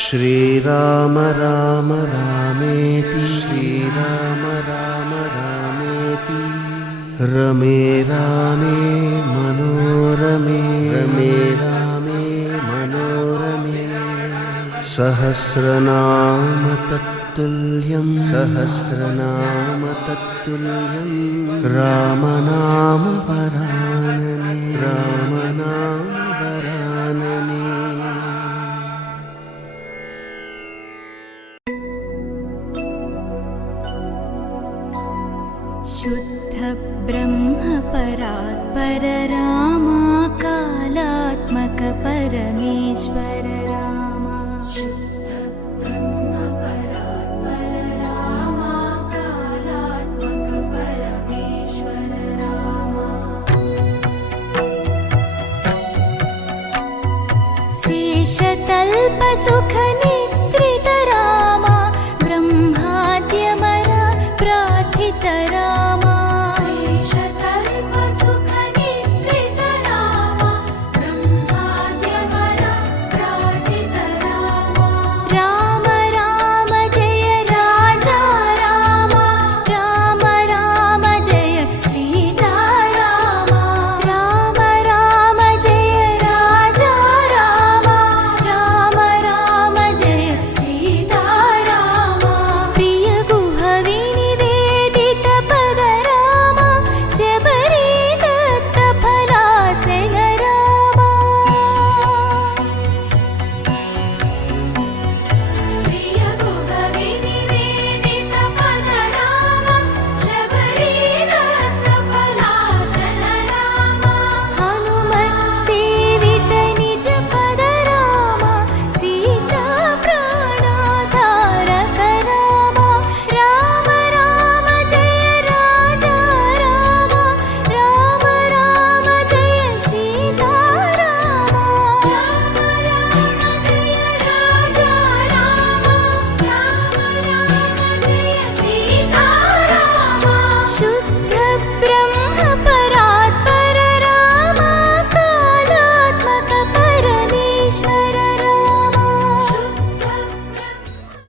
श्रीराम राम रामेति श्रीराम राम रामेति रमे रामे मनोरमे रमे रामे मनोरमे सहस्रनाम तत्तुल्यं सहस्रनाम तत्तुल्यं रामनाम वरानने रामनाम वरानने। शुद्ध ब्रह्म परात्पर रामा कालात्मक परमेश्वर रामा शुद्ध ब्रह्म परात्पर रामा कालात्मक परमेश्वर रामा शेषतल्प सुख